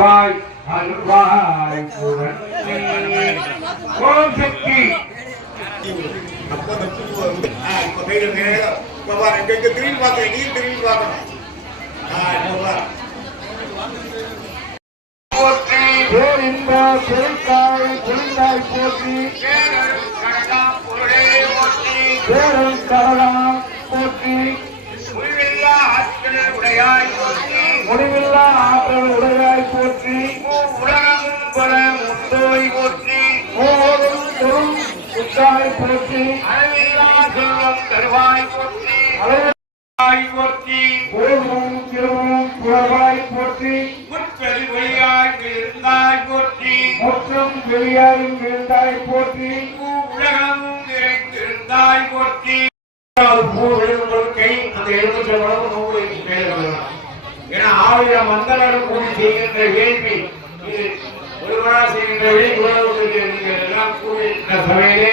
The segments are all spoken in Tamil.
அருள்வாய் அருள்வாய் ஓம் சக்தி. திரும்பி பார்க்கணும், நீ திரும்பி பார்க்கணும். பேரின்ப பெருக்காய் பெருந்தாய் போற்றி பேரல் கடலாம் போற்றி. உடையாய் முடிவில்லா ஆற்றல் உடையாய் உத்தாய் போற்றி தருவாய் போற்றி போகும் திருவும் புலவாய் போற்றி முற்பெரு வழியாய் இருந்தாய் போற்றி முற்றும் வெளியாய் போற்றி நிறைந்திருந்தாய் போற்றி. கை அந்த எலுமிச்சை பழம் நூறு பேர் வரலாம். ஏன்னா ஆயிரம் மந்தனர் கூடி செய்கின்ற வேள்வி இது கூடி சபையிலே.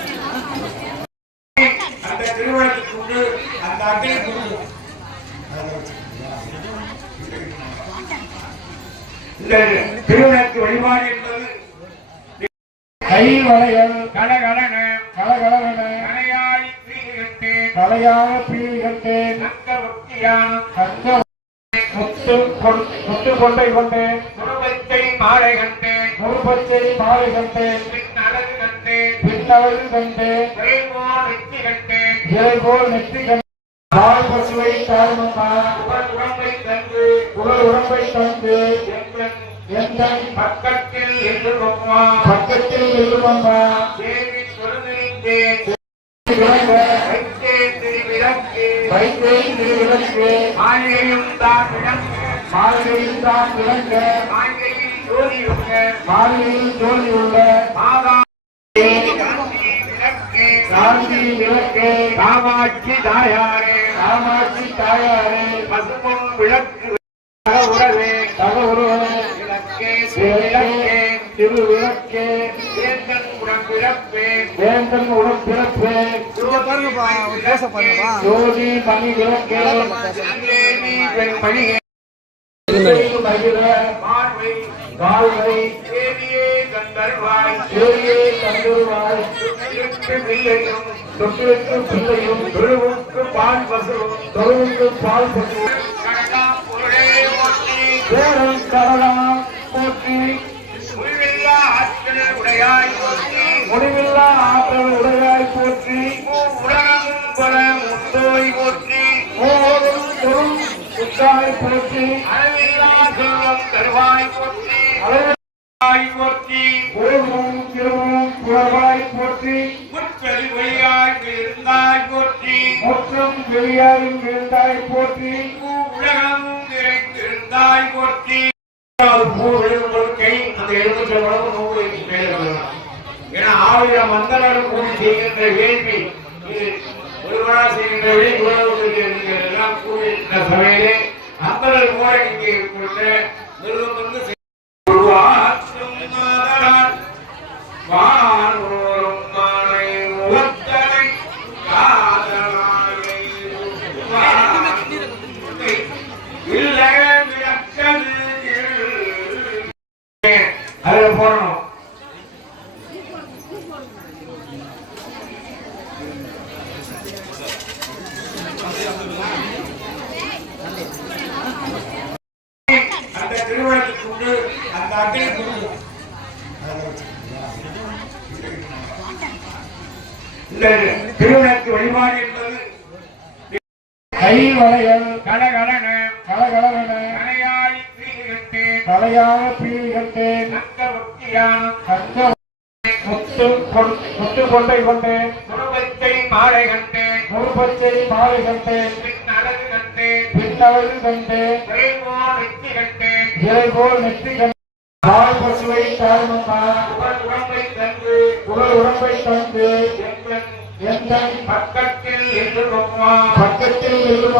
அந்த திருவிழாக்கு கொண்டு அந்த அட்டையை கொடுக்கும் இந்த திருவிழாக்கு வழிபாடு என்பது கை வளையல் கலகலன கலையாய் முத்து முத்து கொண்டை மாலை மாலை பின் அழகு கண்டேன் பின்னவள் கண்டேன் விரைவோ வெற்றி கண்டேன் இதை போல் நெற்றி கண்டேன் தாய் பசுவை தாழ்மமா உடம்பை தந்து. உடல் உடம்பை தந்து. எந்த பக்கத்தில் எதிர்வம்மா பக்கத்தில் எழுவம்மா தேவி சொல்லிருந்தேன் வைத்தே திருவிளக்கு. மாளிகையும் தான் விளக்கு மாளிகையில் தான் விளங்க. மாளிகையில் ஜோதியுங்க. மாளிகையில் தோல்வி உள்ள மாதா சாந்தி விளக்கு காமாட்சி தாயாரே காமாட்சி தாயாரே பசும்பொன் விளக்கு உறவே தக உருவமே விளக்கே விளக்கே விளக்கே திருவிளக்கே வேந்தன் வேந்தன் ஜோதி மணி பார்வை தேவியே தேவியே கண்டுருவாய் தொட்டிலுக்கு பிள்ளையும் தொட்டிலுக்கு பிள்ளையும் தொழுவுக்கு பால் பசுவும் தொழுவுக்கு பால் பசுவும் கடலா பொருளே ஒட்டி பேரல் கடலாம் போற்றி உள்வில்லா ஆட்களில் உடையாய் போற்றி முடிவில்லா ஆற்றல் உடையாய் போற்றி உலகமும் பல முந்தோய் போற்றி மூவரும் தொழும் உத்தாய் போற்றி அளவில்லா செல்வம் தருவாய் போற்றி அளவாய் போற்றி போகும் திருவும் புலவாய் போற்றி வெளியாய் வீழ்ந்தாய் போற்றி. உலகமும் நிறைந்திருந்தாய் போற்றி. கை அந்த எலுமிச்சை பழம் நூறு ஆயிரம் கூடி செய்கின்ற வேள்வி இது ஒருவரா செய்கின்ற வேள்வி இவ்வளவு பெரிய நீங்கள் எல்லாம் கூடி இந்த சபையிலே அந்தனர் கூட இங்கே கொடுத்த மிருகம் வந்து இந்த திருவிழாக்கு வழிபாடு என்பது கை வளையல் கலகலன கலகலவன கலையாய் தீகட்டே தலையாக பீழ்கட்டேன் நக்க ஒட்டியானம் கங்க முத்து முத்து கொண்டை கொண்டேன் குருவத்தை மாலை கண்டேன் முருபச்சை மாலை கண்டேன் பின் அழகு விரைவோ வெற்றி கண்டேன் இதை போல் நெற்றி கண்டேன் தாய் பசுவை தாழ்மம்மா உடம்பை தந்து எந்த பக்கத்தில் கொம்மா. பக்கத்தில் நில்லும்